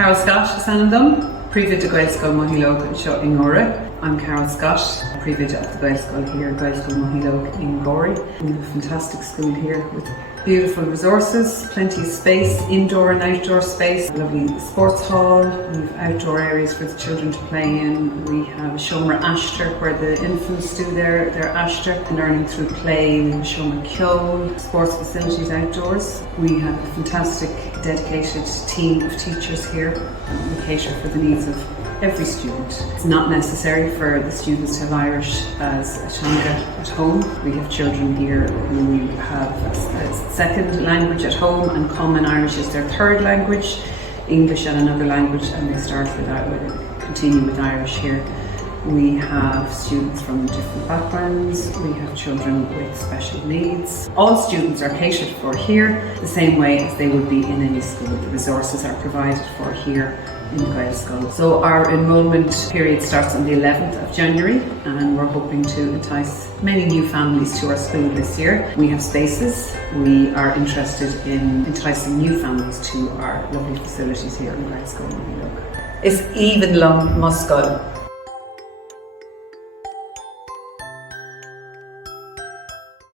Carol Scott is Príomhoide Gaelscoil Moshíológ in Ngora. I'm Carol Scott, Príomhoide of the Gaelscoil here, Gaelscoil Moshíológ in Ngora. We have a fantastic school here with beautiful resources, plenty of space, indoor and outdoor space, a lovely sports hall, we have outdoor areas for the children to play in. We have a Seomra Ashter where the infants do their Ashter, learning through play. We have a Seomra Ceol, sports facilities outdoors. We have a fantastic dedicated team of teachers here. We cater for the needs of every student. It's not necessary for the students to have Irish as a teanga at home. We have children here who have a second language at home and Common Irish is their third language, English and another language, and they continue with Irish here. We have students from different backgrounds. We have children with special needs. All students are catered for here the same way as they would be in any school. The resources are provided for here in the Gaelscoil. So our enrolment period starts on the 11th of January and we're hoping to entice many new families to our school this year. We have spaces. We are interested in enticing new families to our lovely facilities here in Gaelscoil Moshíológ. Is even long Muscoil